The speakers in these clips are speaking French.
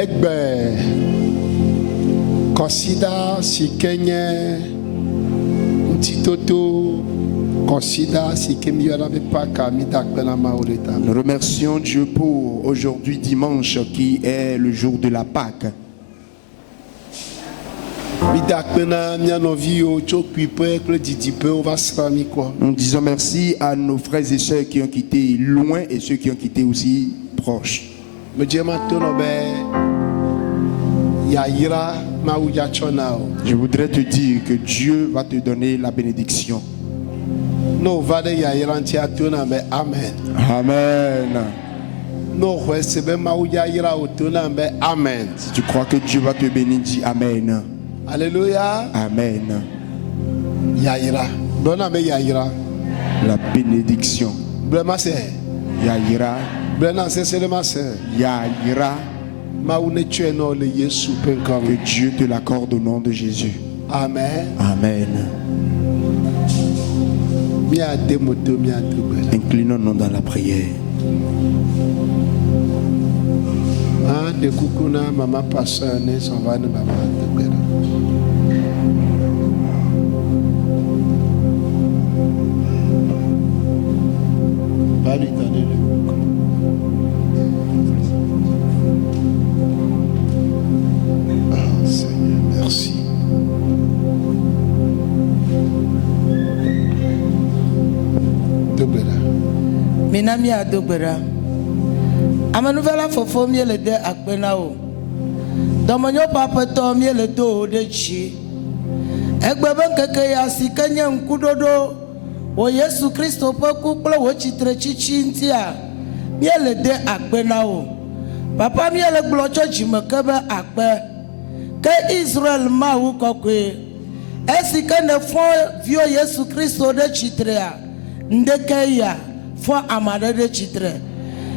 Egbe consider si Kenya Ntitoto consider si Kemiora Bepaka Midakbena Maureta. Nous remercions Dieu pour aujourd'hui dimanche qui est le jour de la Pâque. Nous disons merci à nos frères et sœurs qui ont quitté loin et ceux qui ont quitté aussi proches. Je voudrais te dire que Dieu va te donner la bénédiction. Amen. Amen. Amen. Si tu crois que Dieu va te bénir, dis Amen. Alléluia. Amen. Yaira. La bénédiction. Yaira. Yaira. Que Dieu te l'accorde au nom de Jésus. Amen. Amen. Inclinons-nous dans la prière. De Kukuna, maman pasteur, ne s'en va, ne maman. Va lui donner le micro. Ah, Seigneur, merci. Dobera. Minami a Dobera. Amanuvela fofo miele de akpena o. Domonyo papa to miele do de chi. Egbe ben keke ya sikanye nkudodo. O Yesu Kristo poku kple wo chitre chichi ntia. Miele de akpena o. Papa miele glo chochi mekebe akpe. Ke Israel ma wu kokwe. Esike ne fo vio Yesu Kristo de chitre a. Ndeke ya fo amade de chitre.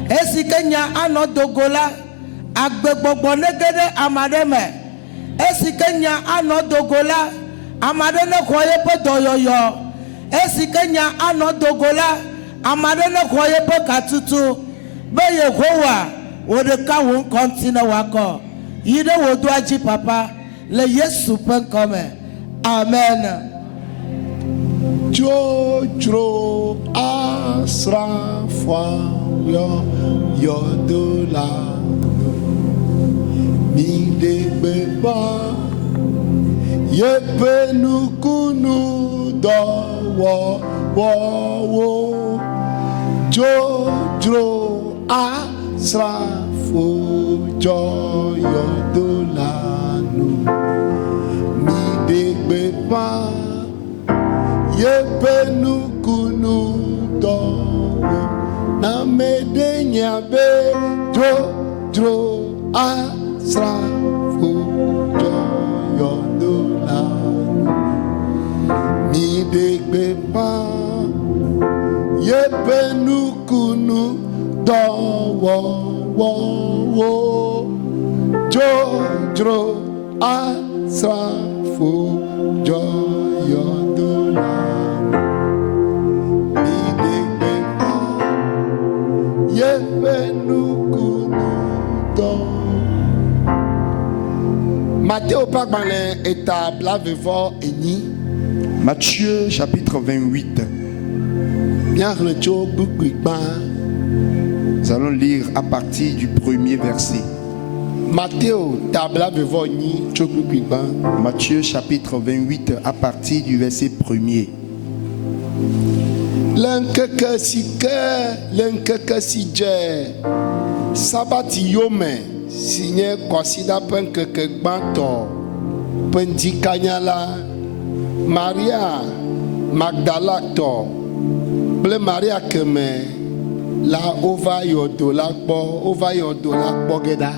Esi Kenya ano dogola agbegbogbo negede amade me. Esi Kenya ano dogola amade ne koye pe doyoyo. Esi Kenya ano dogola amade ne koye pe katutu. Be Yehowa wodeka won kontine wako. Yide wodu aji papa le Yesu pen kome. Amen. Jojo asrafwa yo dola mi de beba ye penukunu do wo jojo asrafo yo dola mi de beba ye penukunu do na medenya be dro asrafo yodola mi degbe pa ye penukunu do wo dro asrafo yodola. Matthieu chapitre 28. Nous allons lire à partir du premier verset. Matthieu chapitre 28 à partir du verset 1er. L'enkeke si je sabati yome sinye kwasida penkeke gbanto pendikanyala Maria Magdala to ble Maria keme la ova yodo lakbo geda.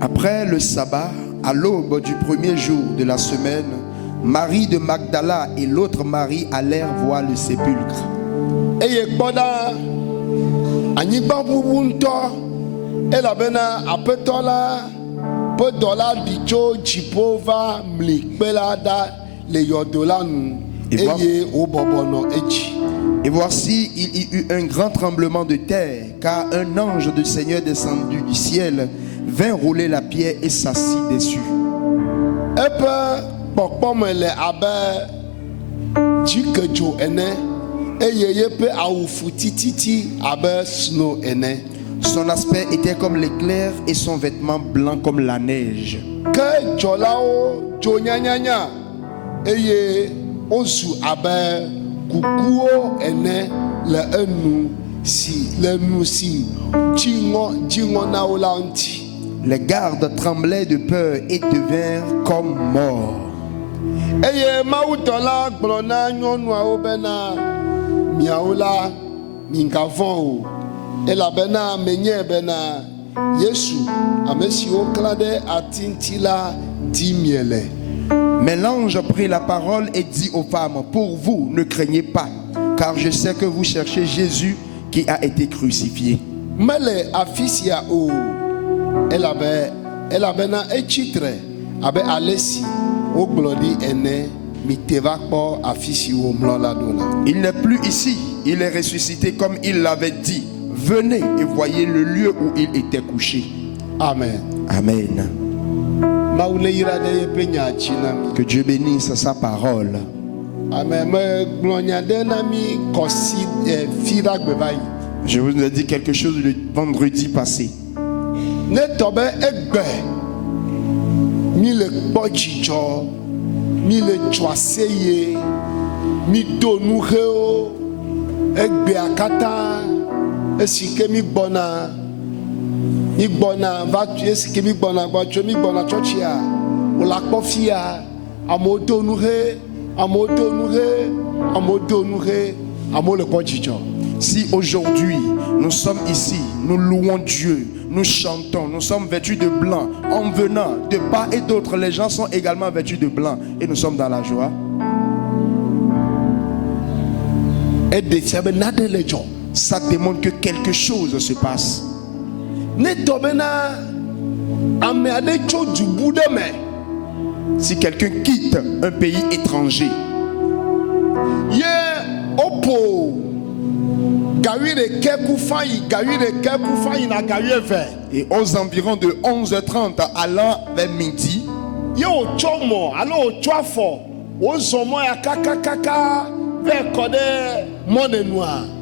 Après le sabbat, à l'aube du premier jour de la semaine, Marie de Magdala et l'autre Marie allèrent voir le sépulcre. Eye gboda anyigba bubu nto elabena apetola po dola dicho jipova mlikbelada le yodolanu eye obobono echi. Et voici, il y eut un grand tremblement de terre, car un ange du Seigneur descendu du ciel vint rouler la pierre et s'assit dessus. Epe kpɔkpɔme le abe dzikedzo ene eye yeƒe awufu tititi abe snow ene. Son aspect était comme l'éclair et son vêtement blanc comme la neige. Ke dzɔlawo dzo nyanyanya eye wozu abe kukuwo ene le enu si dziŋɔ na wo la ŋuti. Les gardes tremblaient de peur et devinrent comme morts. Eye mawudɔla gblɔ na nyɔnuawo bena miawo la mingavɔ̃ o elabena menye bena Yesu ame si woklã ɖe ati ŋuti la di miele. Mais l'ange prit la parole et dit aux femmes, pour vous, ne craignez pas, car je sais que vous cherchez Jésus qui a été crucifié. Mele afi sia o elabena etsitre abe ale si wogblɔ ɖi ene mite va kpɔ afi si womlɔ la ɖo la. Il n'est plus ici, il est ressuscité comme il l'avait dit. Venez et voyez le lieu où il était couché. Amen. Amen. Mawu neyra ɖe yeƒe nya dzi na mi. Que Dieu bénisse sa parole. Amen. Megblɔ nya ɖe na mi kɔsi fi ɖa gbe va yi. Je vous ai dit quelque chose le vendredi passé. Ne tɔ be egbe mi le kpɔ dzidzɔ, mi le tso aseye, mi do nu hewo, egbea katã esi ke mi gbɔna va esi ke mi gbɔna gbɔ tso mi gbɔna tsɔtsia wòle akpɔ fia amewo do nu he, amewo do nu he, amewo do nu he, amewo le kpɔ dzidzɔ. Si aujourd'hui nous sommes ici, nous louons Dieu, nous chantons, nous sommes vêtus de blanc, en venant de part et d'autre, les gens sont également vêtus de blanc et nous sommes dans la joie. Ça démontre que quelque chose se passe. Si quelqu'un quitte un pays étranger, et aux environs de 11h30 allant vers midi,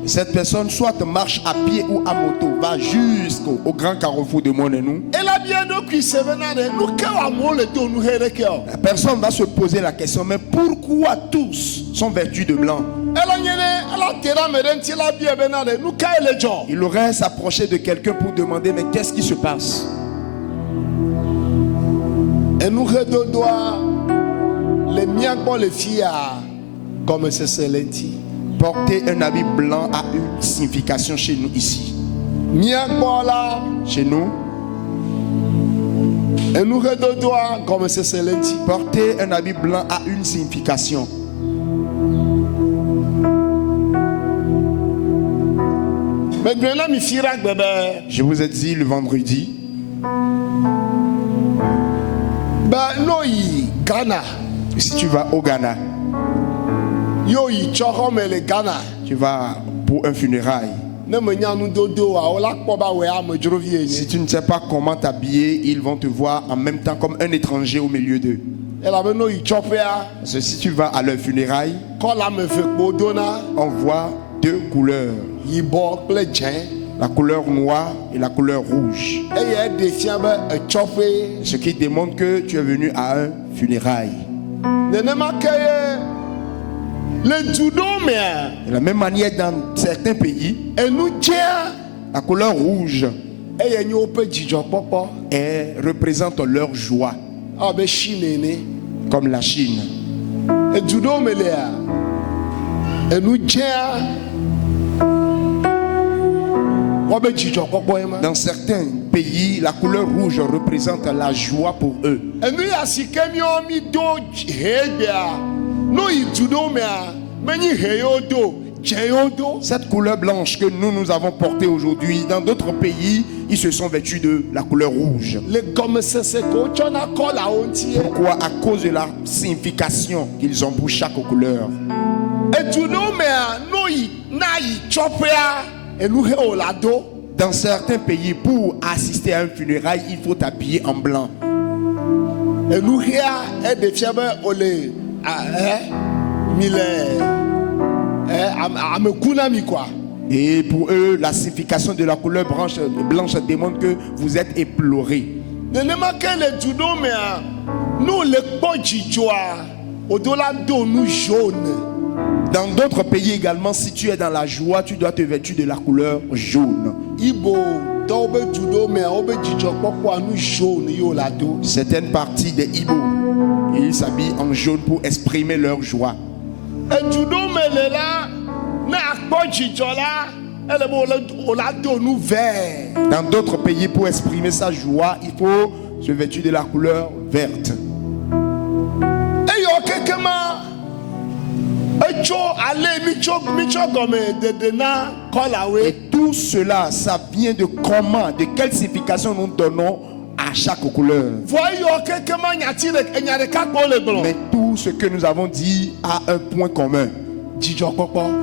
cette personne soit marche à pied ou à moto, va jusqu'au grand carrefour de Monenou. La personne va se poser la question, mais pourquoi tous sont vêtus de blanc? Il aurait s'approché de quelqu'un pour demander, mais qu'est-ce qui se passe? Porter un habit blanc a une signification chez nous ici. Chez nous, porter un habit blanc a une signification. Je vous ai dit le vendredi, si tu vas au Ghana, tu vas pour un funérail. Si tu ne sais pas comment t'habiller, ils vont te voir en même temps comme un étranger au milieu d'eux. Parce que si tu vas à leur funérail, on voit deux couleurs, la couleur noire et la couleur rouge, ce qui démontre que tu es venu à un funérail. De la même manière, dans certains pays, la couleur rouge représente leur joie, comme la Chine. Dans certains pays, la couleur rouge représente la joie pour eux. Cette couleur blanche que nous avons portée aujourd'hui, dans d'autres pays, ils se sont vêtus de la couleur rouge. Pourquoi? À cause de la signification qu'ils ont pour chaque couleur. Dans certains pays, pour assister à un funérail, il faut t'habiller en blanc. Et nous et des fièvres olé quoi. Et pour eux, la signification de la couleur blanche démontre que vous êtes éploré. Nous les au-delà de nous jaune. Dans d'autres pays également, si tu es dans la joie, tu dois te vêtir de la couleur jaune. Certaines parties des Ibo, ils s'habillent en jaune pour exprimer leur joie. Dans d'autres pays, pour exprimer sa joie, il faut se vêtir de la couleur verte. Et tout cela, ça vient de comment, de quelle signification nous donnons à chaque couleur. Mais tout ce que nous avons dit a un point commun: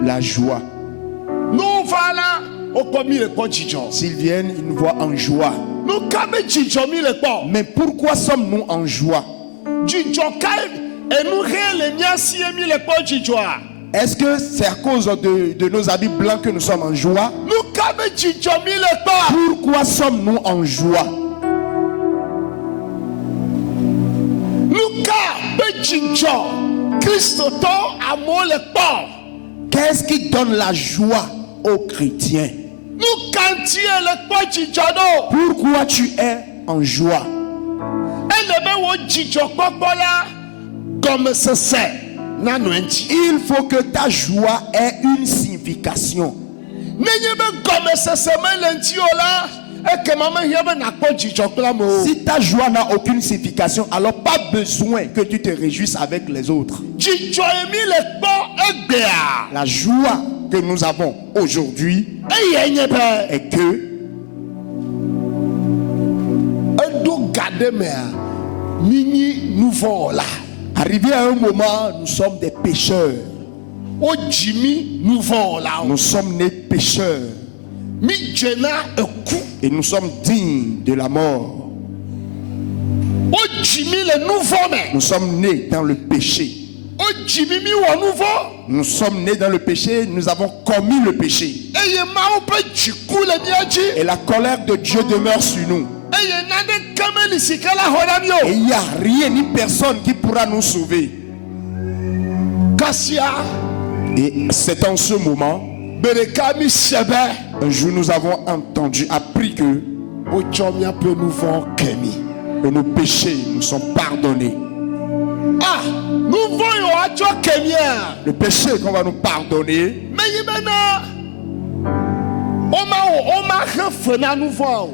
la joie. S'ils viennent, ils nous voient en joie. Mais pourquoi sommes-nous en joie? Est-ce que c'est à cause de nos habits blancs que nous sommes en joie? Pourquoi sommes-nous en joie? Qu'est-ce qui donne la joie aux chrétiens? Pourquoi tu es en joie? Il faut que ta joie ait une signification. Si ta joie n'a aucune signification, alors pas besoin que tu te réjouisses avec les autres. La joie que nous avons aujourd'hui est que arrivé à un moment, nous sommes des pécheurs. Nous sommes nés pécheurs. Et nous sommes dignes de la mort. Nous sommes nés dans le péché. Nous sommes nés dans le péché, nous avons commis le péché. Et la colère de Dieu demeure sur nous. Et il n'y a rien ni personne qui pourra nous sauver. Et c'est en ce moment, un jour nous avons entendu, appris que nos péchés nous sont pardonnés. Le péché qu'on va nous pardonner,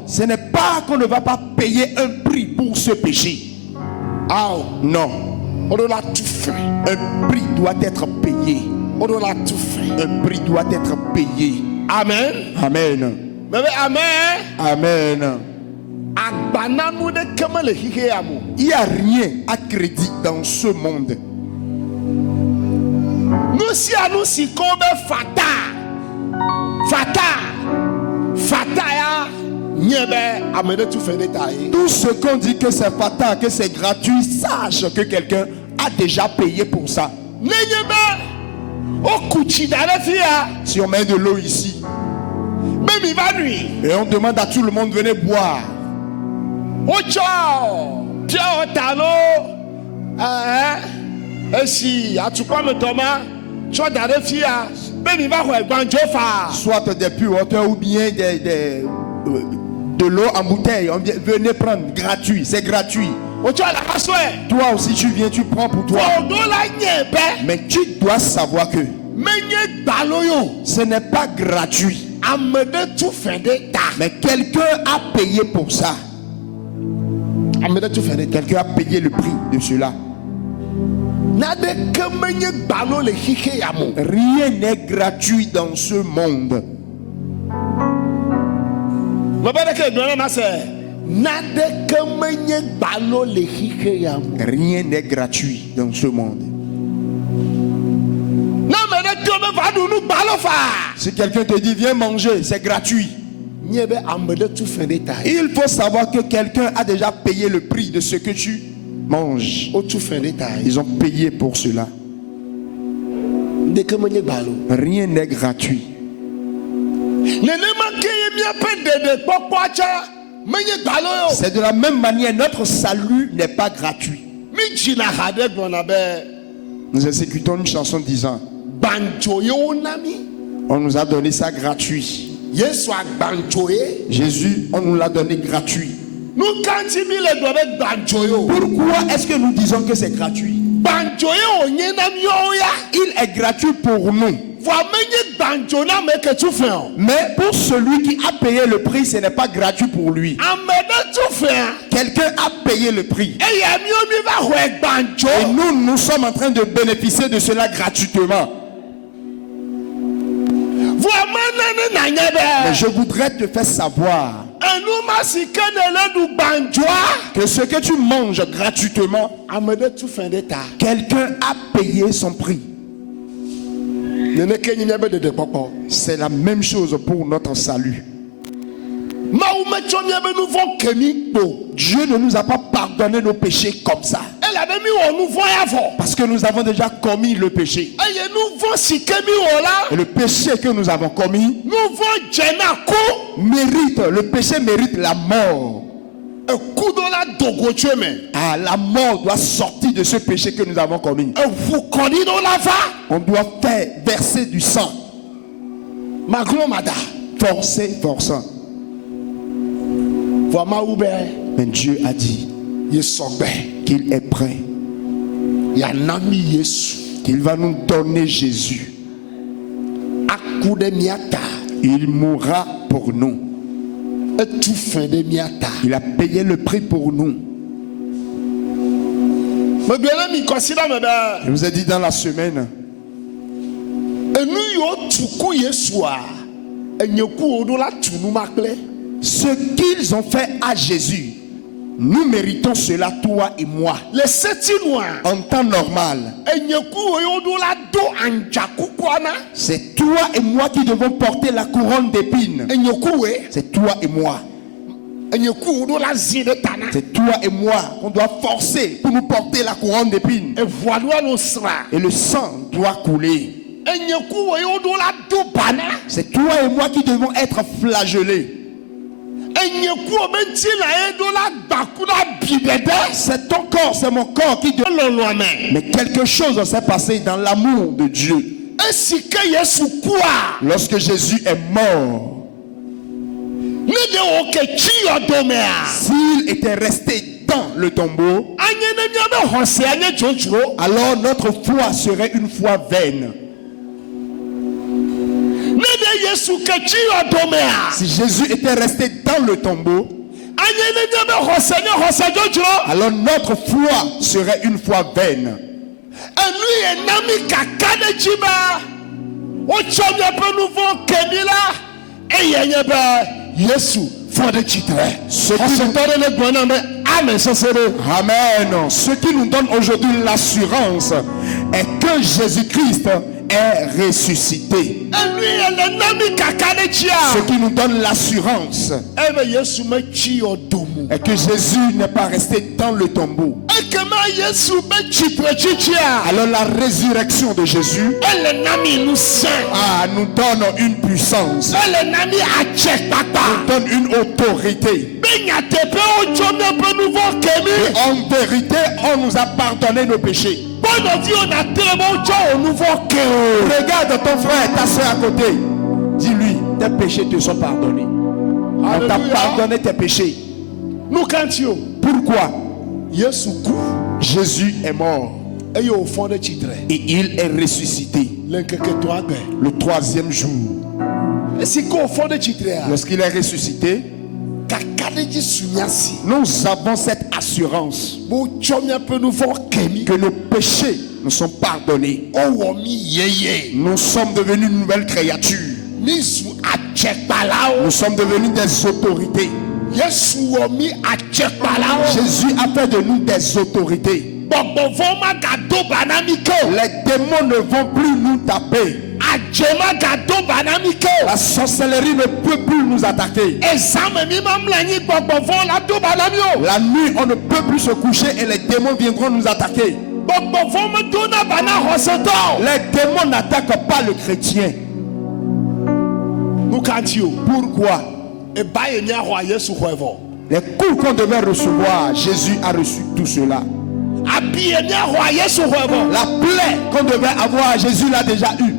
ce n'est pas qu'on ne va pas payer un prix pour ce péché. Non. Un prix doit être payé. Un prix doit être payé. Amen. Amen. Amen. Il n'y a rien à crédit dans ce monde. Tout ce qu'on dit que c'est fatal, que c'est gratuit, sache que quelqu'un a déjà payé pour ça. Si on met de l'eau ici et on demande à tout le monde venez boire, soit des purewater ou bien de l'eau en bouteille, venez prendre gratuit, c'est gratuit. Toi aussi tu viens, tu prends pour toi. Mais tu dois savoir que ce n'est pas gratuit. Mais quelqu'un a payé pour ça. Quelqu'un a payé le prix de cela. Rien n'est gratuit dans ce monde. Rien n'est gratuit dans ce monde. Si quelqu'un te dit viens manger, c'est gratuit. Il faut savoir que quelqu'un a déjà payé le prix de ce que tu manges. Ils ont payé pour cela. Rien n'est gratuit. C'est de la même manière, notre salut n'est pas gratuit. Nous exécutons une chanson disant: on nous a donné ça gratuit. Jésus, on nous l'a donné gratuit. Pourquoi est-ce que nous disons que c'est gratuit? Il est gratuit pour nous. Mais pour celui qui a payé le prix, ce n'est pas gratuit pour lui. Quelqu'un a payé le prix. Et nous sommes en train de bénéficier de cela gratuitement. Mais je voudrais te faire savoir que ce que tu manges gratuitement, quelqu'un a payé son prix. C'est la même chose pour notre salut. Dieu ne nous a pas pardonné nos péchés comme ça, parce que nous avons déjà commis le péché. Et le péché que nous avons commis mérite, le péché mérite la mort. Ah, la mort doit sortir de ce péché que nous avons commis. On doit faire verser du sang. Forçant. Mais Dieu a dit qu'il est prêt, qu'il va nous donner Jésus. Il mourra pour nous. Il a payé le prix pour nous. Je vous ai dit dans la semaine, ce qu'ils ont fait à Jésus, nous méritons cela, toi et moi. En temps normal, c'est toi et moi qui devons porter la couronne d'épines. C'est toi et moi. C'est toi et moi qu'on doit forcer pour nous porter la couronne d'épines. Et le sang doit couler. C'est toi et moi qui devons être flagellés. C'est ton corps, c'est mon corps qui doit... Mais quelque chose s'est passé dans l'amour de Dieu. Lorsque Jésus est mort, s'il était resté dans le tombeau, alors notre foi serait une foi vaine. Si Jésus était resté dans le tombeau, alors notre foi serait une foi vaine. Amen. Ce qui nous donne aujourd'hui l'assurance est que Jésus-Christ est ressuscité. Ce qui nous donne l'assurance est que Jésus n'est pas resté dans le tombeau. Alors la résurrection de Jésus nous donne une puissance, nous donne une autorité. Et en vérité, on nous a pardonné nos péchés. Regarde ton frère, ta soeur à côté. Dis-lui, tes péchés te sont pardonnés. On t'a pardonné tes péchés. Pourquoi? Jésus est mort et il est ressuscité le troisième jour. Lorsqu'il est ressuscité, nous avons cette assurance que nos péchés nous sont pardonnés. Nous sommes devenus une nouvelle créature. Nous sommes devenus des autorités. Jésus a fait de nous des autorités. Les démons ne vont plus nous taper. La sorcellerie ne peut plus nous attaquer. La nuit, on ne peut plus se coucher et les démons viendront nous attaquer. Les démons n'attaquent pas le chrétien. Pourquoi? Les coups qu'on devait recevoir, Jésus a reçu tout cela. La plaie qu'on devait avoir, Jésus l'a déjà eu.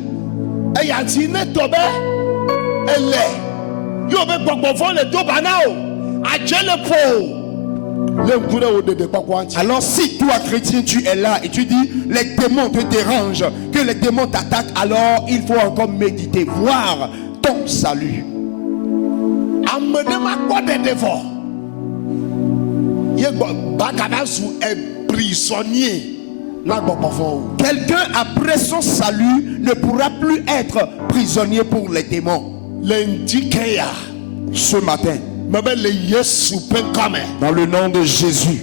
Alors si toi chrétien tu es là et tu dis les démons te dérangent, que les démons t'attaquent, alors il faut encore méditer, voir ton salut. Quelqu'un après son salut ne pourra plus être prisonnier pour les démons. Ce matin, dans le nom de Jésus,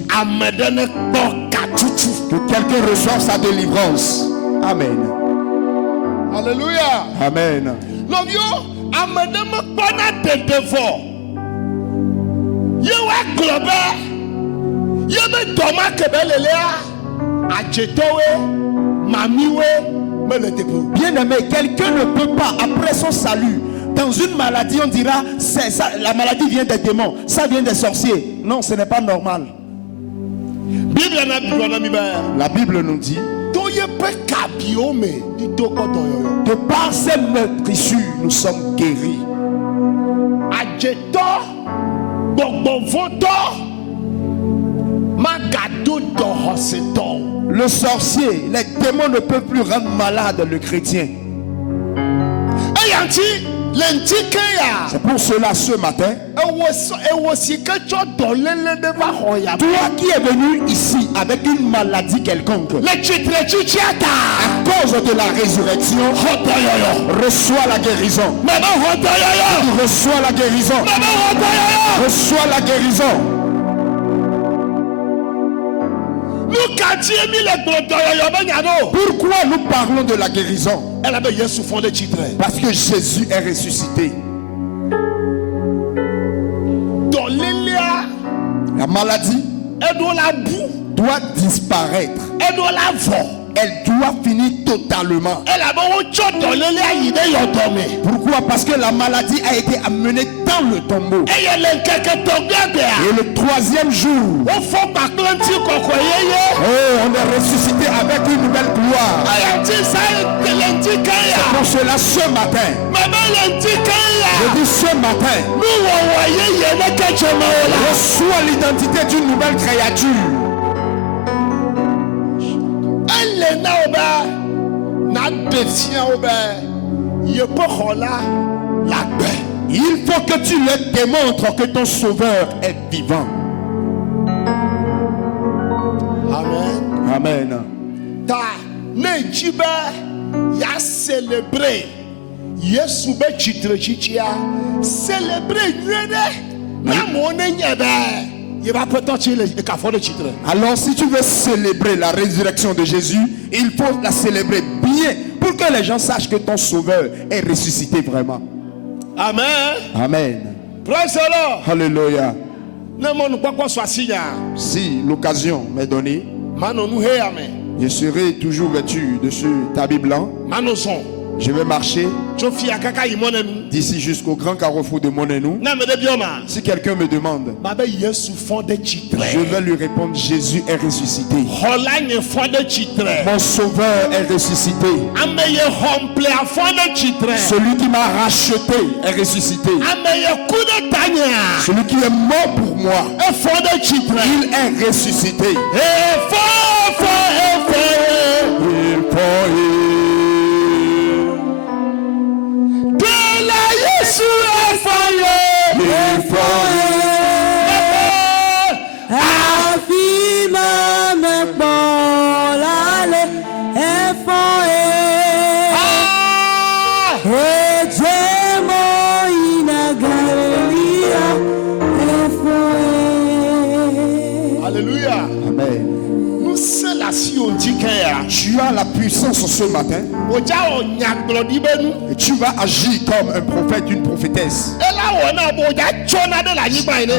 que quelqu'un reçoive sa délivrance. Amen. Alléluia. Amen. Bien aimé, quelqu'un ne peut pas, après son salut, dans une maladie, on dira, c'est ça, la maladie vient des démons, ça vient des sorciers. Non, ce n'est pas normal. La Bible nous dit, de par ces meurtrissures, nous sommes guéris. Le sorcier, les démons ne peuvent plus rendre malade le chrétien. C'est pour cela ce matin, toi qui es venu ici avec une maladie quelconque, à cause de la résurrection, reçois la guérison. Reçois la guérison. Reçois la guérison. Pourquoi nous parlons de la guérison? Parce que Jésus est ressuscité. La maladie doit disparaître. Elle doit finir totalement. Pourquoi? Parce que la maladie a été amenée dans le tombeau. Et le troisième jour, on est ressuscité avec une nouvelle gloire. C'est pour cela ce matin, je dis ce matin, reçois l'identité d'une nouvelle créature. Il faut que tu leur démontres que ton sauveur est vivant. Amen. Amen. Alors si tu veux célébrer la résurrection de Jésus, il faut la célébrer bien pour que les gens sachent que ton sauveur est ressuscité vraiment. Amen. Amen. Praise the Lord. Alléluia. Si l'occasion m'est donnée, je serai toujours vêtu de ce habit blanc. Je vais marcher d'ici jusqu'au grand carrefour de Monenou. Si quelqu'un me demande, je vais lui répondre, Jésus est ressuscité. Mon sauveur est ressuscité. Celui qui m'a racheté est ressuscité. Celui qui est mort pour moi, il est ressuscité. Tu as la puissance ce matin. Et tu vas agir comme un prophète, une prophétesse.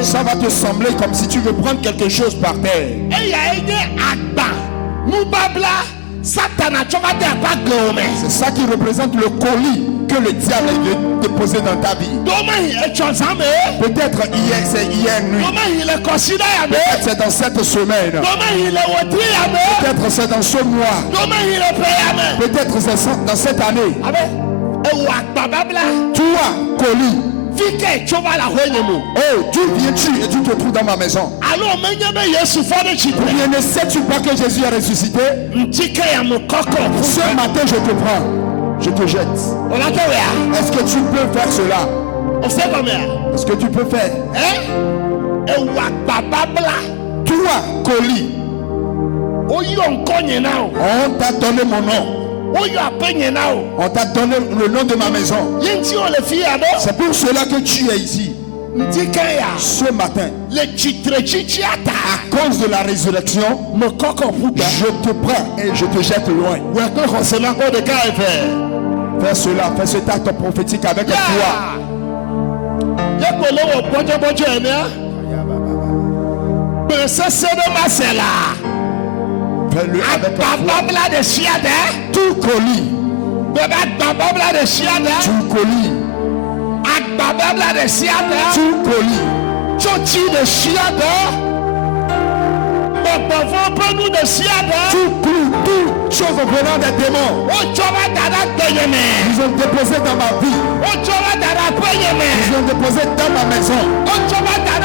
Ça va te sembler comme si tu veux prendre quelque chose par terre. C'est ça qui représente le colis que le diable veut déposer dans ta vie. Peut-être hier, c'est hier nuit. Peut-être c'est dans cette semaine. Peut-être c'est dans ce mois. Peut-être c'est dans cette année. Toi, colis. Oh, d'où viens-tu et tu te trouves dans ma maison? Bien, ne sais-tu pas que Jésus est ressuscité? Ce matin, je te prends, je te jette. Est-ce que tu peux faire cela? Est-ce que tu peux faire? Toi, colis, on t'a donné mon nom. On t'a donné le nom de ma maison. C'est pour cela que tu es ici. Ce matin, à cause de la résurrection, je te prends et je te jette loin. Fais cela, fais cet acte prophétique avec foi. Fais-le avec foi. Tout colis. Tout colis. Tout colis. Tout clou, tout chose venant des démons. Ils ont déposé dans ma vie. Ils ont déposé dans ma maison.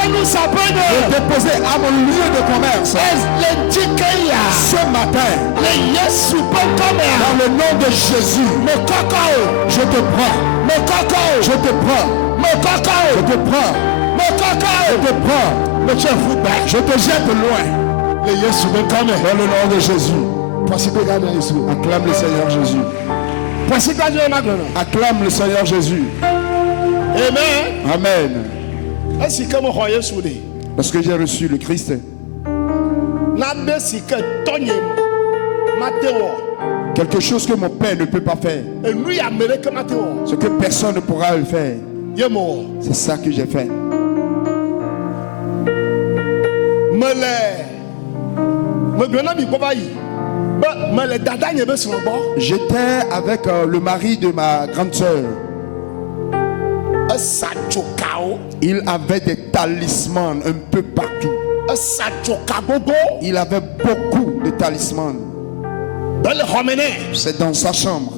Ils ont déposé à mon lieu de commerce. Ce matin, dans le nom de Jésus, je te prends. Je te prends. Je te prends. Je te prends. Je te jette loin. Dans le nom de Jésus. Acclame le Seigneur Jésus. Acclame le Seigneur Jésus. Amen. Amen. Parce que j'ai reçu le Christ. Quelque chose que mon Père ne peut pas faire. Ce que personne ne pourra le faire. C'est ça que j'ai fait. J'étais avec le mari de ma grande sœur. Il avait des talismans un peu partout. Il avait beaucoup de talismans. C'est dans sa chambre.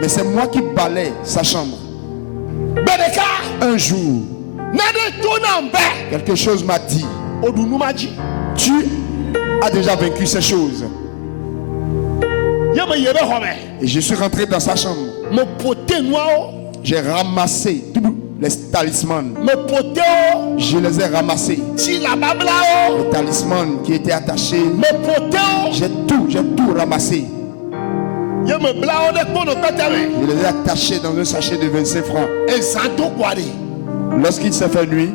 Mais c'est moi qui balais sa chambre. Un jour, quelque chose m'a dit: tu as déjà vaincu ces choses. Et je suis rentré dans sa chambre. J'ai ramassé tous les talismans. Je les ai ramassés. Les talismans qui étaient attachés. J'ai tout ramassé. Je les ai attachés dans un sachet de 25 francs. Lorsqu'il s'est fait nuit,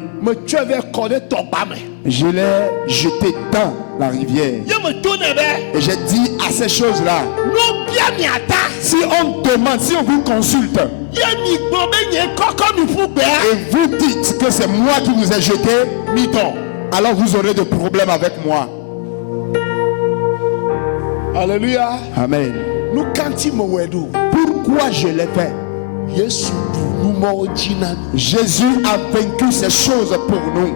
je l'ai jeté dans la rivière. Et j'ai dit à ces choses-là: si on demande, si on vous consulte, et vous dites que c'est moi qui vous ai jeté, alors vous aurez des problèmes avec moi. Alléluia. Amen. Pourquoi je l'ai fait? Jésus a vaincu ces choses pour nous.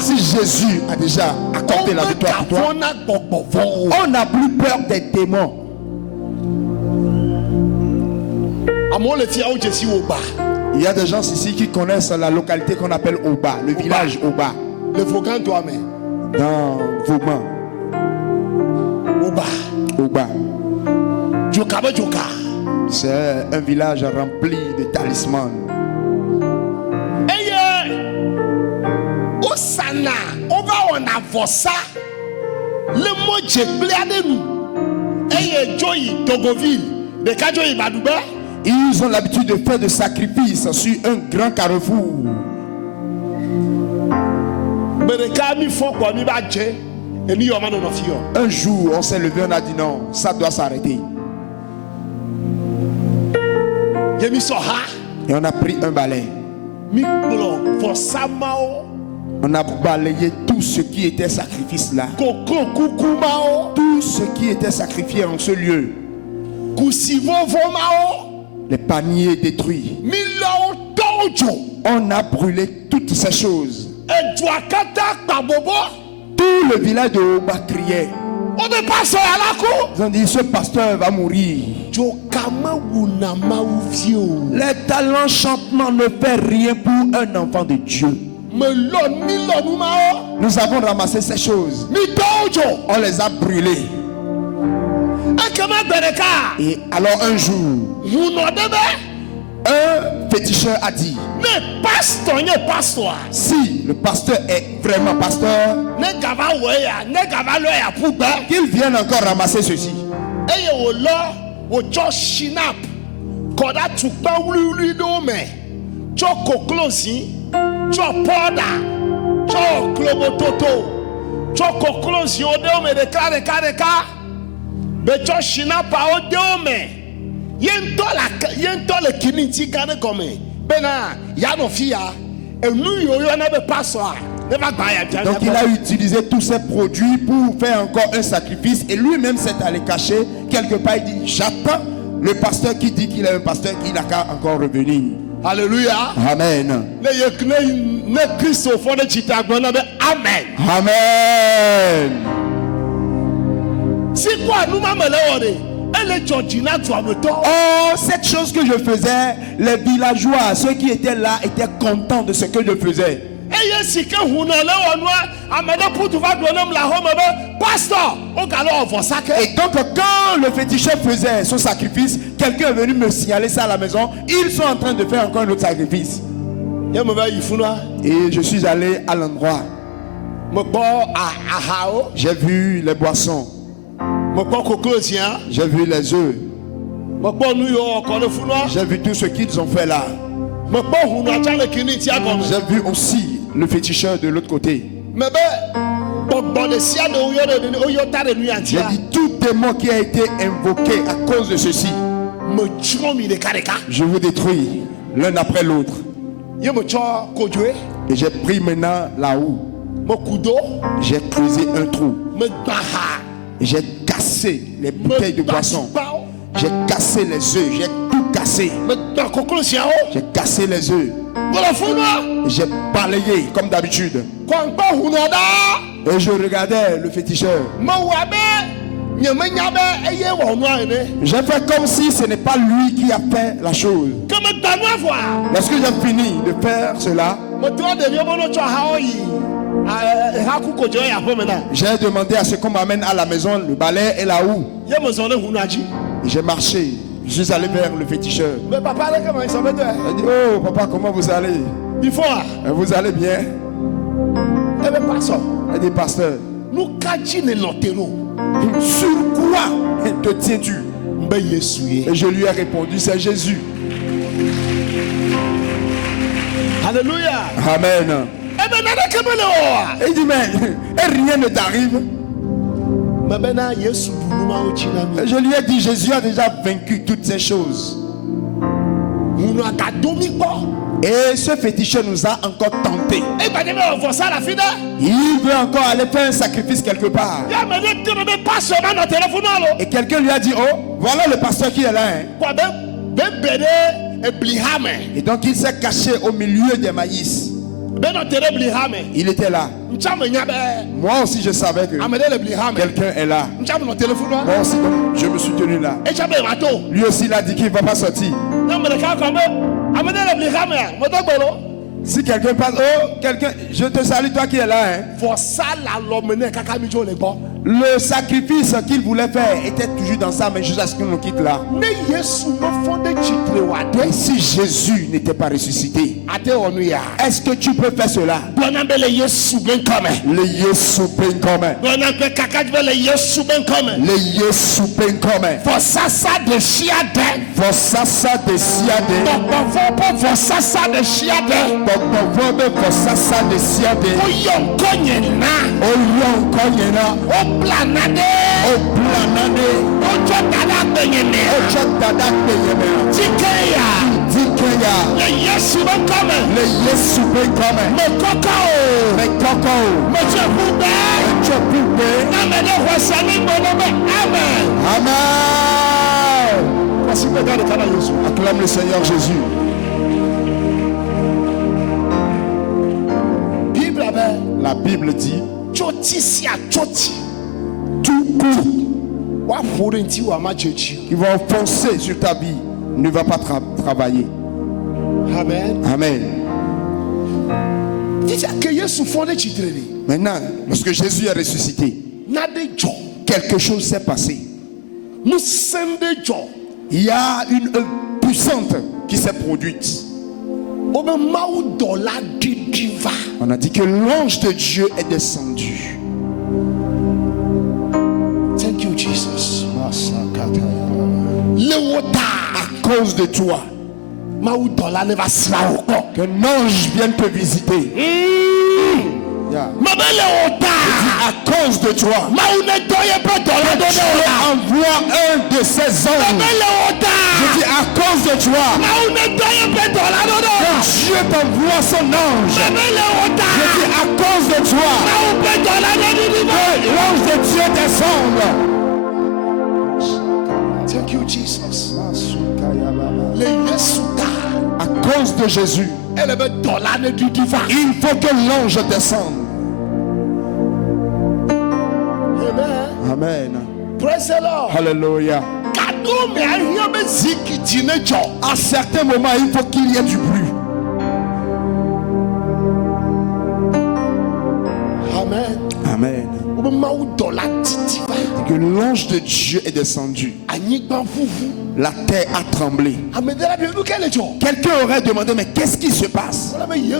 Si Jésus a déjà accordé la victoire pour toi, on n'a plus peur des démons. Il y a des gens ici qui connaissent la localité qu'on appelle Oba, le village Oba. Dans Vauban. Oba. C'est un village rempli de talismans. Ils ont l'habitude de faire des sacrifices sur un grand carrefour. Un jour, on s'est levé, on a dit non, ça doit s'arrêter. Et on a pris un balai. On a balayé tout ce qui était sacrifice là. Tout ce qui était sacrifié en ce lieu. Les paniers détruits. On a brûlé toutes ces choses. Tout le village de Oba criait. Ils ont dit, ce pasteur va mourir. Les talents chantement ne fait rien pour un enfant de Dieu. Nous avons ramassé ces choses. On les a brûlées. Et alors un jour, un féticheur a dit, si le pasteur est vraiment pasteur, qu'il vienne encore ramasser ceci. Donc il a utilisé tous ces produits pour faire encore un sacrifice. Et lui-même s'est allé cacher quelque part. Il dit, j'attends le pasteur qui dit qu'il est un pasteur, qui n'a qu'à encore revenir. Alléluia. Amen. Amen. Amen. C'est quoi nous oh, cette chose que je faisais, les villageois, ceux qui étaient là, étaient contents de ce que je faisais. Et donc quand le féticheur faisait son sacrifice, quelqu'un est venu me signaler ça à la maison. Ils sont en train de faire encore un autre sacrifice. Et je suis allé à l'endroit. J'ai vu les boissons. J'ai vu les œufs. J'ai vu tout ce qu'ils ont fait là. J'ai vu aussi le féticheur de l'autre côté. J'ai dit tout démon qui a été invoqué à cause de ceci, je vous détruis l'un après l'autre. Et j'ai pris maintenant la houe. J'ai creusé un trou. J'ai cassé les bouteilles de boisson. J'ai cassé les œufs. J'ai tout cassé. J'ai cassé les œufs. J'ai balayé comme d'habitude. Et je regardais le féticheur. J'ai fait comme si ce n'est pas lui qui a fait la chose. Lorsque j'ai fini de faire cela, j'ai demandé à ce qu'on m'amène à la maison le balai et la houe. J'ai marché. Je suis allé vers le féticheur. Il dit, oh papa, comment vous allez? Vous allez bien? Il dit, pasteur, sur quoi te tiens-tu? Et je lui ai répondu, c'est Jésus. Alléluia. Amen. Et il dit, mais rien ne t'arrive. Et je lui ai dit, Jésus a déjà vaincu toutes ces choses. Et ce féticheur nous a encore tentés. Il veut encore aller faire un sacrifice quelque part. Et quelqu'un lui a dit, oh, voilà le pasteur qui est là. Et donc il s'est caché au milieu des maïs. Il était là. Moi aussi je savais que quelqu'un est là. Moi aussi donc, je me suis tenu là. Lui aussi il a dit qu'il ne va pas sortir. Si quelqu'un passe, oh, quelqu'un, je te salue toi qui es là. Le sacrifice qu'il voulait faire était toujours dans ça, mais jusqu'à ce qu'on nous quitte là. Et si Jésus n'était pas ressuscité, est-ce que tu peux faire cela? Le Yesu ben come. Le Yesu ben come. For sasa de siade. For sasa de siade. For sasa de siade. For sasa de siade. Oyon konyena. Oyon konyena. Planade. Ojo dada benyeme. Tikeya. Le Yesu ben come. Le Yesu ben come. Me koko. Monsieur Poubé. Amen. Acclame le Seigneur Jésus. La Bible dit tout coup qui va enfoncer sur ta vie ne va pas travailler. Amen. Maintenant, lorsque Jésus est ressuscité, quelque chose s'est passé. Il y a une puissante qui s'est produite. On a dit que l'ange de Dieu est descendu. Thank you, Jesus. À cause de toi, qu'un ange vienne te visiter. Yeah. À cause de toi, Dieu envoie un de ses anges. Je dis à cause de toi, Dieu t'envoie son ange. Je dis à cause de toi, l'ange de Dieu descend. Thank you, Jesus. À cause de Jésus, il faut que l'ange descende. Amen. Praise the Lord. Hallelujah. À certains moments, il faut qu'il y ait du bruit. Amen. Amen. Que l'ange de Dieu est descendu. La terre a tremblé. Quelqu'un aurait demandé, mais qu'est-ce qui se passe? Et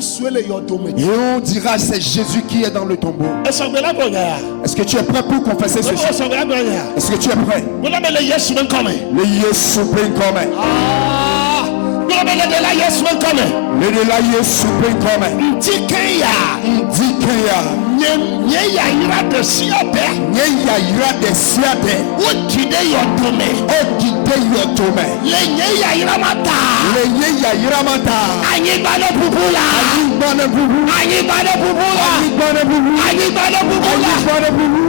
on dira, c'est Jésus qui est dans le tombeau. Est-ce que tu es prêt pour confesser ceci? Est-ce que tu es prêt? Le Yesu ben come. Le Yesu ben come. Nyeyayira de siade. Okide yotome. Le nyeyayira mata. Anyigba no bubula.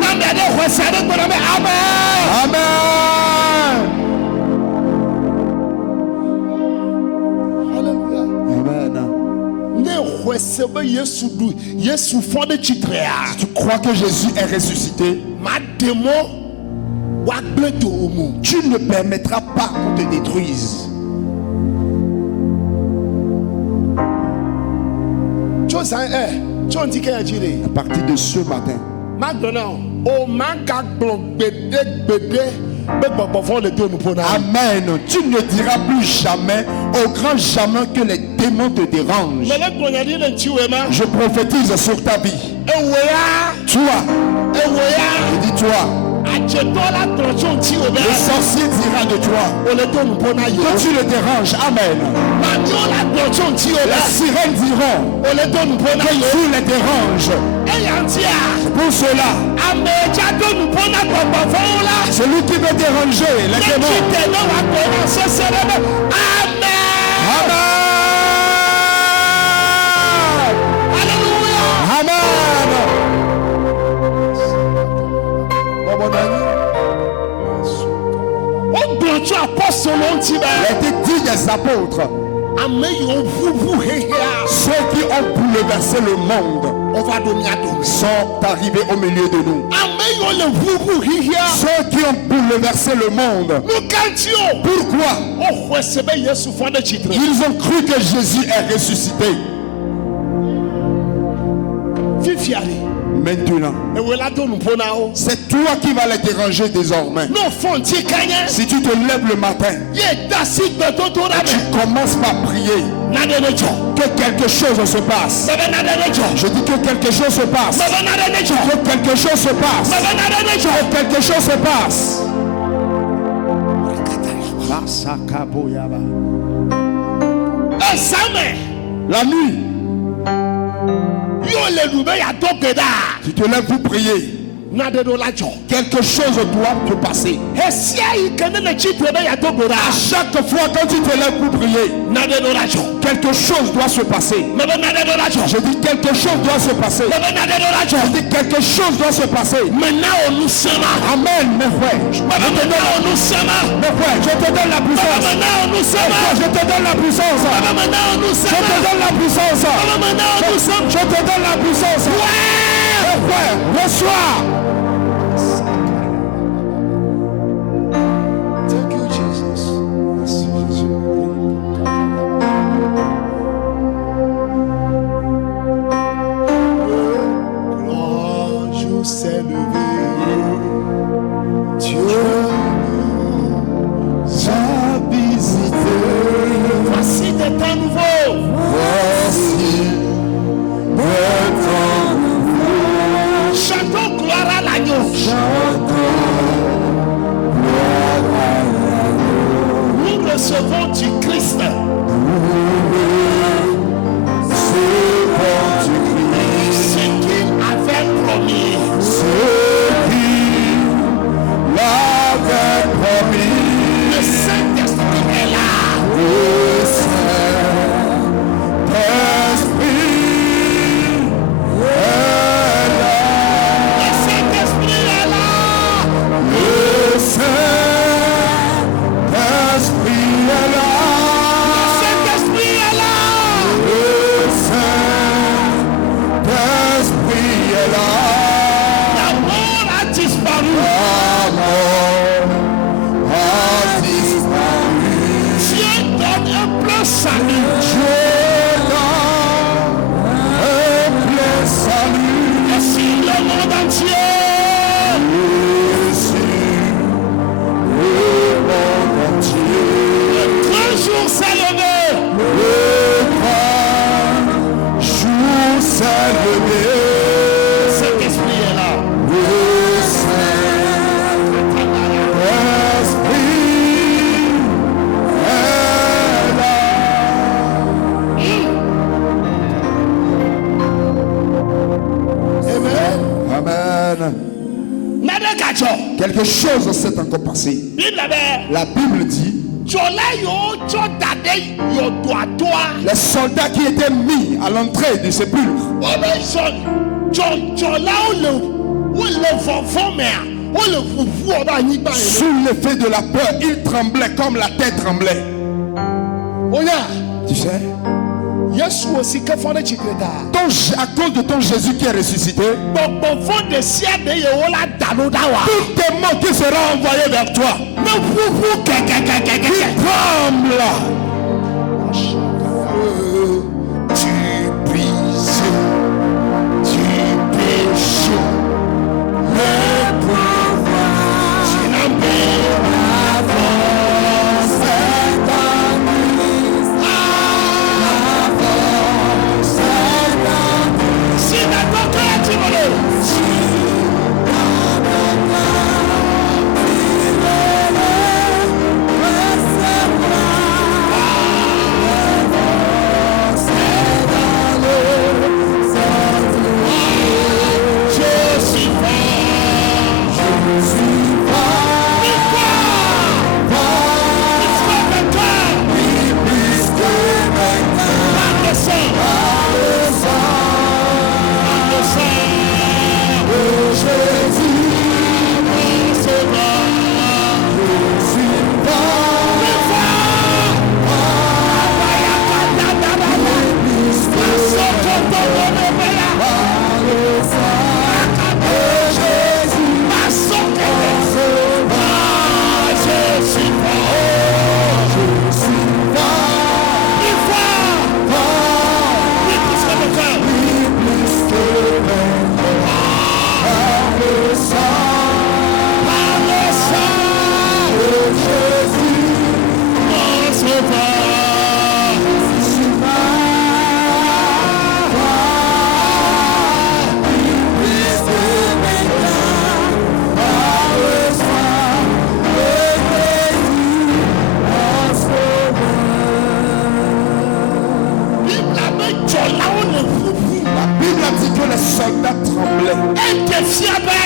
Nande de hwesere gboro me. Amen. Tu crois que Jésus est ressuscité? Tu ne permettras pas qu'on te détruise. À partir de ce matin, amen. Tu ne diras plus jamais, au grand jamais, que les démons te dérangent. Je prophétise sur ta vie. Toi, je dis toi. Le sorcier dira de toi que tu le déranges. Amen. Les sirènes diront que tu les déranges. Pour cela, celui qui veut déranger les démons, Amen. Les dix des apôtres, ceux qui ont bouleversé le monde, sont arrivés au milieu de nous. Ceux qui ont bouleversé le monde, pourquoi? Ils ont cru que Jésus est ressuscité. Maintenant, c'est toi qui vas les déranger désormais. Si tu te lèves le matin et tu commences par prier, que quelque chose se passe. Je dis que quelque chose se passe. Que quelque chose se passe. Que quelque chose se passe. La nuit, tu te lèves pour prier. Quelque chose doit te passer. À chaque fois quand tu te lèves pour prier, quelque chose doit se passer. Je dis quelque chose doit se passer. Je dis quelque chose doit se passer. Amen, mes frères. Mes frères, je te donne la puissance. Je te donne la puissance. Je te donne la puissance. Je te donne la puissance. Mes frères, reçois. Recevons du Christ. Ce qu'il avait promis. Le Saint-Esprit est là. Le Saint-Esprit est là. Quelque chose s'est encore passé. La Bible dit les soldats qui étaient mis à l'entrée du sépulcre, sous l'effet de la peur, ils tremblaient comme la terre tremblait. Tu sais, à cause de ton Jésus qui est ressuscité, tous tes mots qui seront envoyés vers toi, ils tremblent.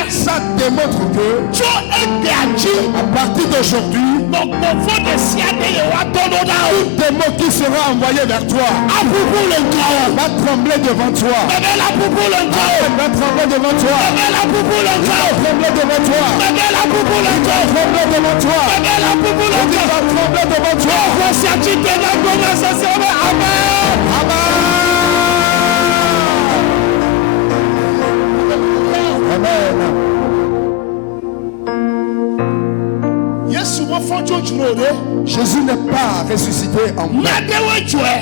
Ça démontre que à partir d'aujourd'hui, tout démon qui sera envoyé vers toi va trembler devant toi. Va trembler devant toi. Va trembler devant toi. Va trembler devant toi. Va trembler devant toi. Amen. Jésus n'est pas ressuscité en paix.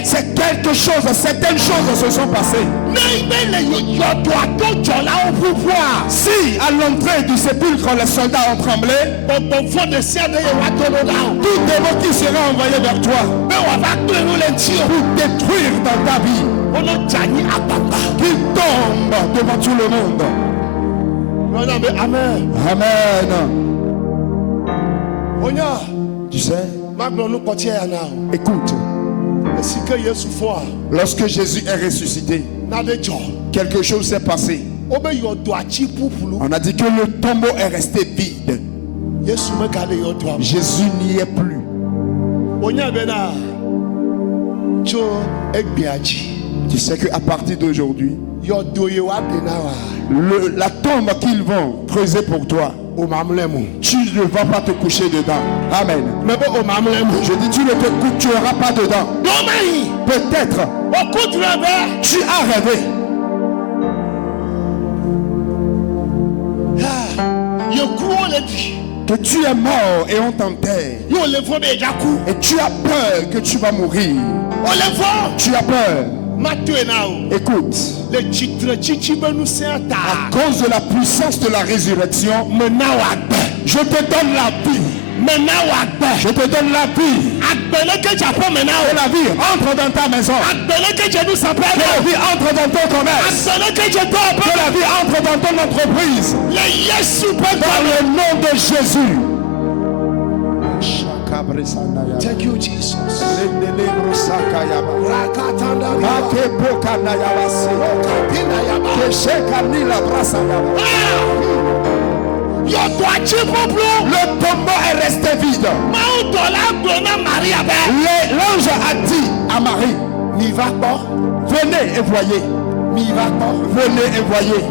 C'est quelque chose, certaines choses se sont passées. Si à l'entrée du sépulcre les soldats ont tremblé, tout démon qui sera envoyé vers toi pour détruire dans ta vie, qu'il tombe devant tout le monde. Amen. Amen. Tu sais, écoute, lorsque Jésus est ressuscité, quelque chose s'est passé. On a dit que le tombeau est resté vide. Jésus n'y est plus. Tu sais qu'à partir d'aujourd'hui, la tombe qu'ils vont creuser pour toi, tu ne vas pas te coucher dedans. Amen. Je dis, tu ne te coucheras pas dedans. Peut-être tu as rêvé que tu es mort et on t'enterre. Et tu as peur que tu vas mourir. Tu as peur. Écoute, à cause de la puissance de la résurrection, je te donne la vie. Je te donne la vie. Que la vie entre dans ta maison. Que la vie entre dans ton commerce. Que la vie entre dans ton entreprise. Dans le nom de Jésus. Thank you, Jesus. Le tombeau est resté vide. L'ange a dit à Marie, venez et voyez. Venez et voyez.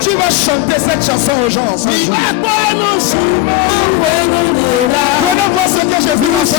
Tu vas chanter cette chanson aux gens. Venez voir ce que Jésus a fait.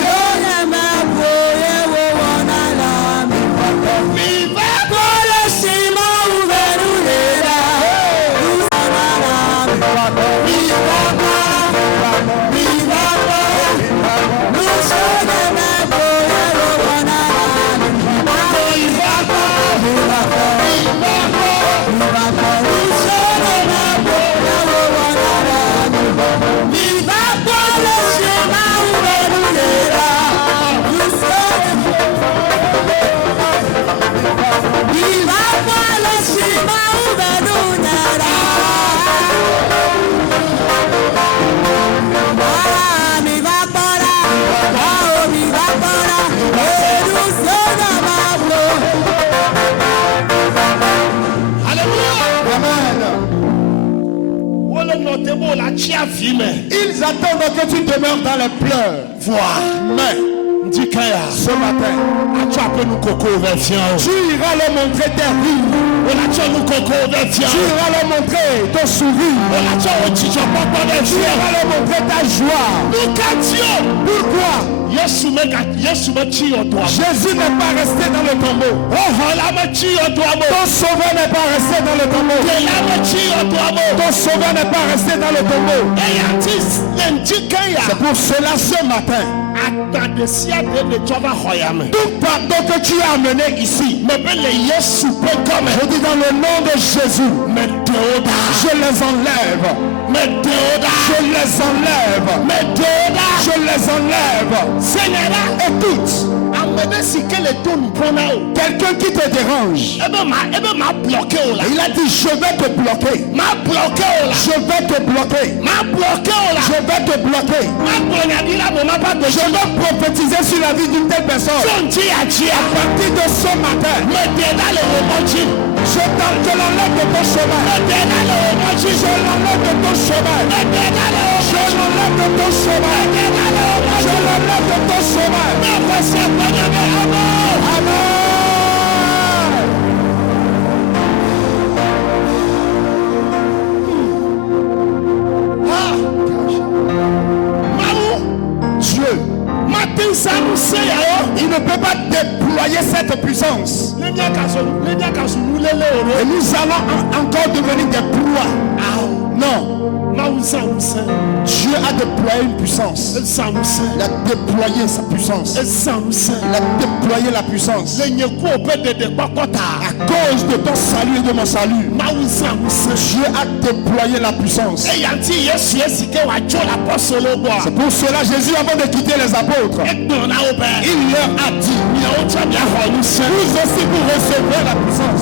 Ils attendent que tu demeures dans les pleurs. Voir. Mais ce matin, tu iras leur montrer tes rires. Tu iras leur montrer ton sourire. Tu iras leur montrer ta joie. Pourquoi? Jésus n'est pas resté dans le tombeau. Ton sauveur n'est pas resté dans le tombeau. Ton sauveur n'est pas resté dans le tombeau. C'est pour cela ce matin, tout pardon que tu as amené ici, je dis dans le nom de Jésus, je les enlève. Je les enlève. Je les enlève. Écoute, quelqu'un qui te dérange, il a dit je vais te bloquer. Je vais te bloquer. Je vais te bloquer. Je vais prophétiser sur la vie d'une telle personne. À partir de ce matin, Je l'enlève de ton chemin. Je l'enlève de ton chemin. Je l'enlève de ton chemin. Je l'enlève de ton chemin. Amen. Dieu, il ne peut pas déployer cette puissance. Et nous allons encore devenir des proies. Non. Dieu a déployé une puissance. Il a déployé sa puissance. Il a déployé la puissance. À cause de ton salut et de mon salut, Dieu a déployé la puissance. C'est pour cela Jésus, avant de quitter les apôtres, il leur a dit: vous aussi vous recevrez la puissance.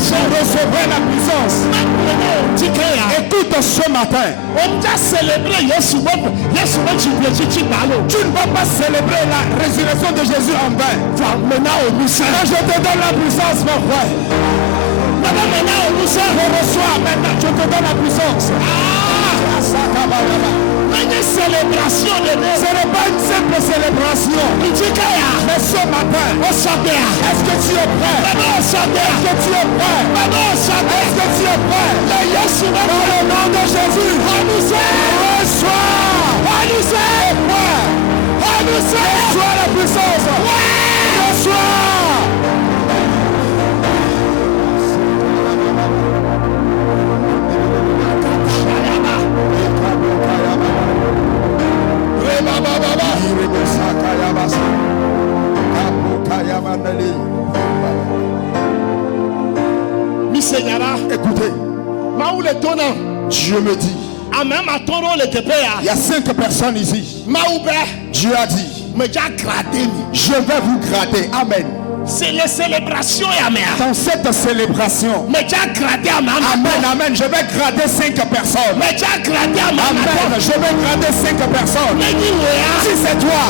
Vous recevrez la puissance. Écoute ce matin, tu ne vas pas célébrer la résurrection de Jésus en vain. Quand je te donne la puissance, mon frère, je reçois maintenant, je te donne la puissance. Ce n'est pas une simple célébration. Mais ce matin, est-ce que tu es prêt? Est-ce que tu es prêt? Est-ce que tu es prêt? Dans le nom de Jésus, reçois la puissance. Reçois. Écoutez, Dieu me dit, il y a 5 personnes ici. Dieu a dit, je vais vous grader. Amen. C'est les célébrations, amen. Dans cette célébration, amen, je vais grader 5 personnes. Amen, je vais grader 5 personnes. Si c'est toi,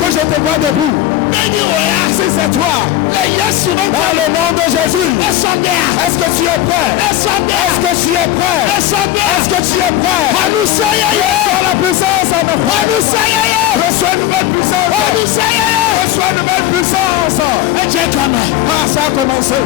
que je te vois debout. Si c'est toi, dans le nom de Jésus, est-ce que tu es prêt? Est-ce que tu es prêt? Est-ce que tu es prêt? Reçois la puissance, reçois une nouvelle puissance. Reçois une nouvelle puissance. Ça a commencé.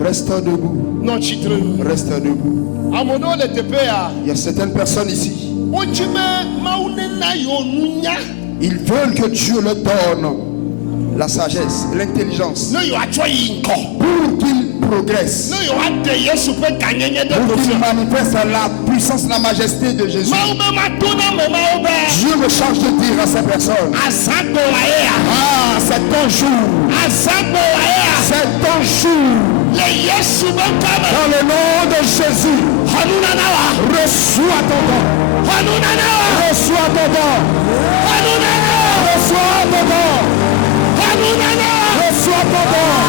Reste debout. Reste debout. Il y a certaines personnes ici. Ils veulent que Dieu leur donne la sagesse, l'intelligence, pour qu'ils progressent, pour qu'ils manifestent la puissance, la majesté de Jésus. Dieu me charge de dire à ces personnes: c'est ton jour. C'est ton jour. Dans le nom de Jésus, reçois ton don. Reçois ton don. Reçois ton don. Reçois ton don. Reçois ton don.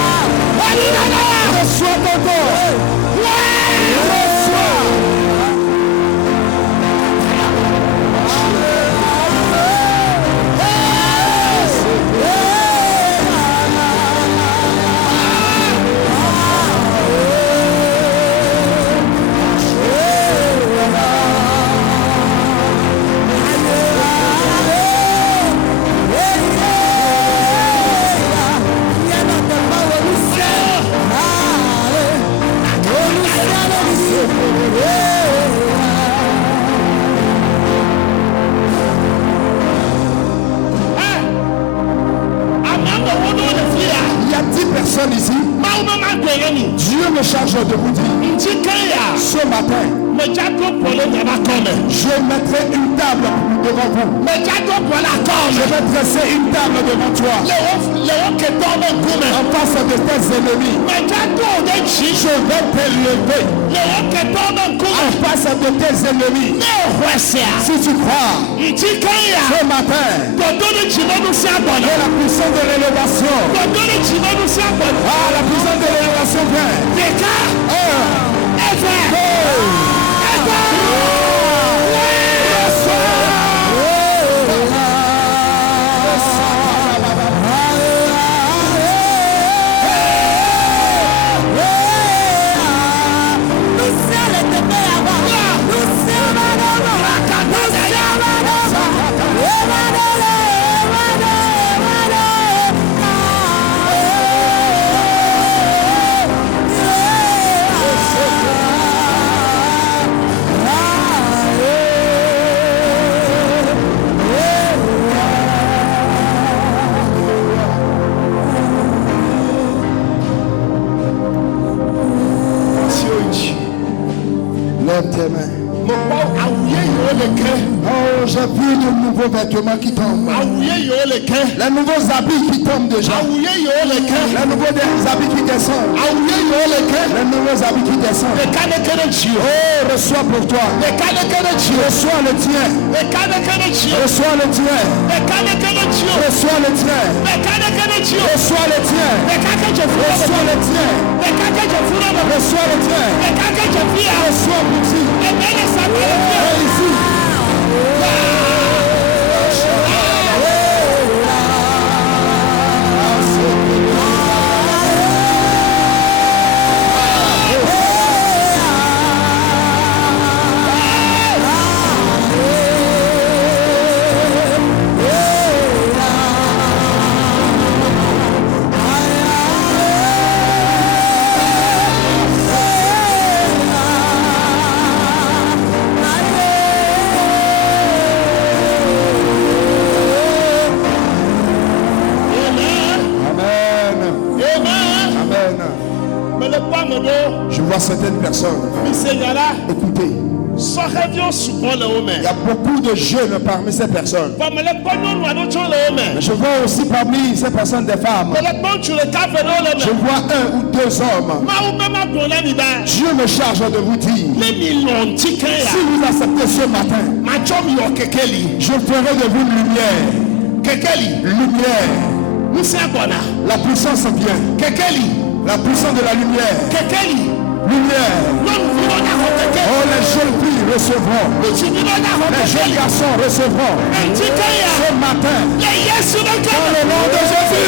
Reçois. 10 personnes ici. Dieu me charge de vous dire ce matin, je mettrai une table devant vous. Je vais dresser une table devant toi en face de tes ennemis. Je vais t'élever en face de tes ennemis. Si tu crois, ce matin, et la puissance de l'élévation, la puissance de l'élévation Oh, j'ai vu de nouveaux vêtements qui tombent. Les nouveaux habits qui tombent déjà. Les nouveaux habits qui descendent. Les nouveaux habits qui descendent. Oh, reçois pour toi. Reçois le tien. Reçois le tien. Reçois le tien. Reçois le tien. Reçois le tien. Reçois le tien. Reçois pour ici. Ici. Je vois certaines personnes. Écoutez. Il y a beaucoup de jeunes parmi ces personnes. Mais je vois aussi parmi ces personnes des femmes. Je vois 1 ou 2 hommes. Dieu me charge de vous dire, si vous acceptez ce matin, je ferai de vous une lumière. Lumière. La puissance vient. La puissance de la lumière. Lumière. Oh, les jeunes filles recevront. Les jeunes garçons recevront. Ce matin, dans le nom de Jésus,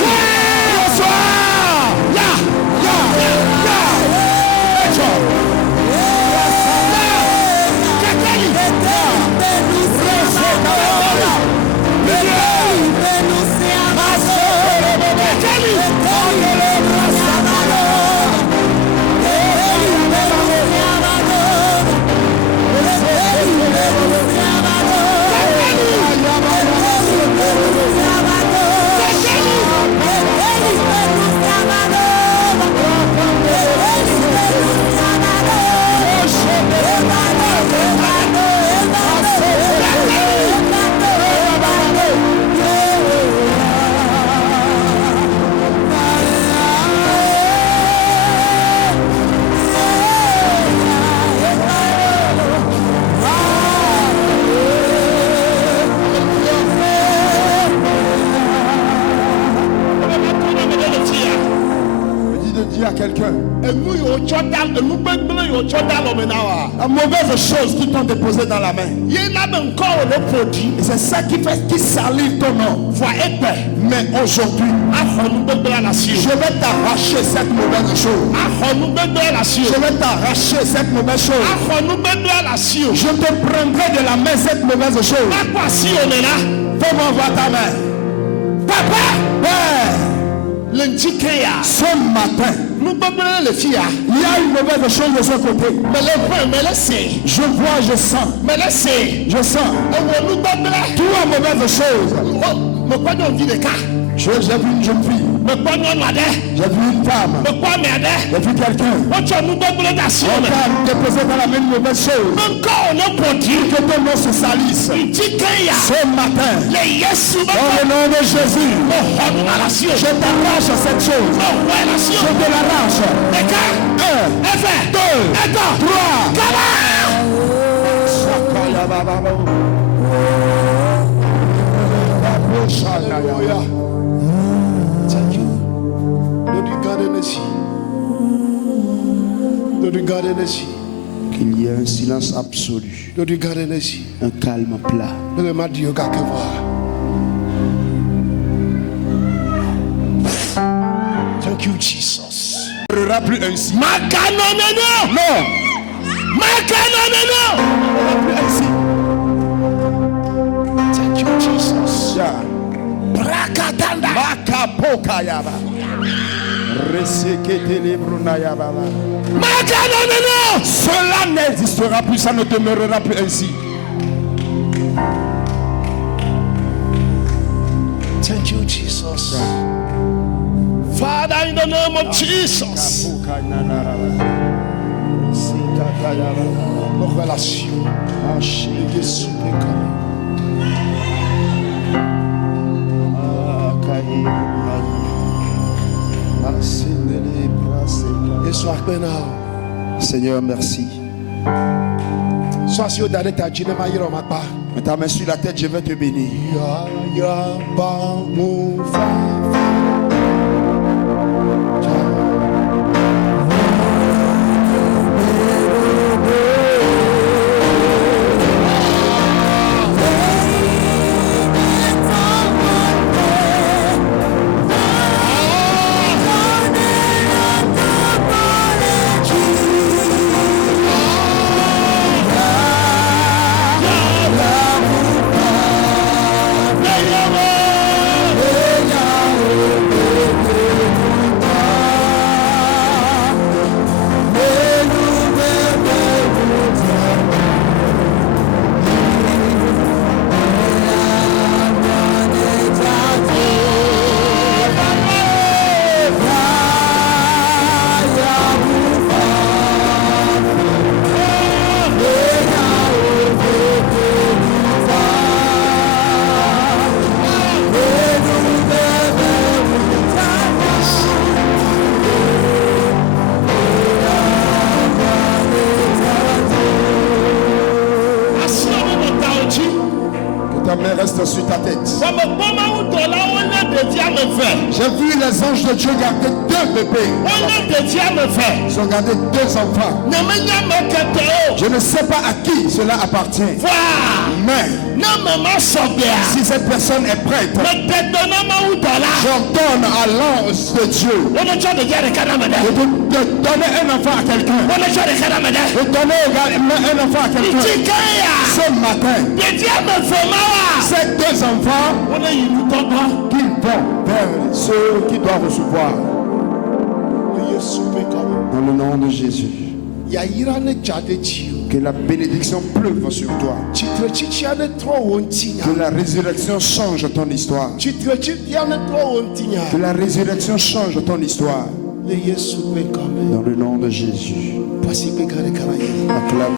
la mauvaise chose qui t'ont déposé dans la main. Et c'est ça qui salive ton nom. Mais aujourd'hui, je vais t'arracher cette mauvaise chose. Je vais t'arracher cette mauvaise chose. Je te prendrai de la main cette mauvaise chose. Fais-moi voir ta main. Papa, Père, ce matin, il y a une mauvaise chose de ce côté. Je vois, je sens. Je sens. Toi, mauvaise chose. J'ai vu une jeune fille. J'ai vu une femme. J'ai vu quelqu'un. On t'a déposé dans la même mauvaise chose. Que ton nom se salisse. Ce matin, dans le nom de Jésus, je t'arrache cette chose. Je te l'arrache. 1, 2, 3. Thank you. Don't regard energy. Don't regard energy. Qu'il y ait un silence absolu. Don't regard energy. Un calme plat. Le madi yoga que voir. Thank you, Jesus. Ne pleurera plus ainsi. Non. Non. Ne pleurera plus ainsi. Thank you, Jesus. Brakatanda. Makapoka yaba. Resekete lebruna yaba. Non. Cela n'existera plus, ça ne demeurera plus ainsi. Thank you, Jesus. Father, in the name of Jesus. Nos relations. Jésus Seigneur, merci. Sois sur ta tête, Mets ta main sur la tête, je vais te bénir. Reste sur ta tête. J'ai vu les anges de Dieu garder 2 bébés. Ils ont gardé 2 enfants. Je ne sais pas à qui cela appartient. Mais si cette personne est prête, j'ordonne à l'ange de Dieu de donner un enfant à quelqu'un. De donner un enfant à quelqu'un. Ce matin, ces 2 enfants qu'ils vont vers ceux qui doivent recevoir. Dans le nom de Jésus. Que la bénédiction pleuve sur toi. Que la résurrection change ton histoire. Que la résurrection change ton histoire. Dans le nom de Jésus. Acclame.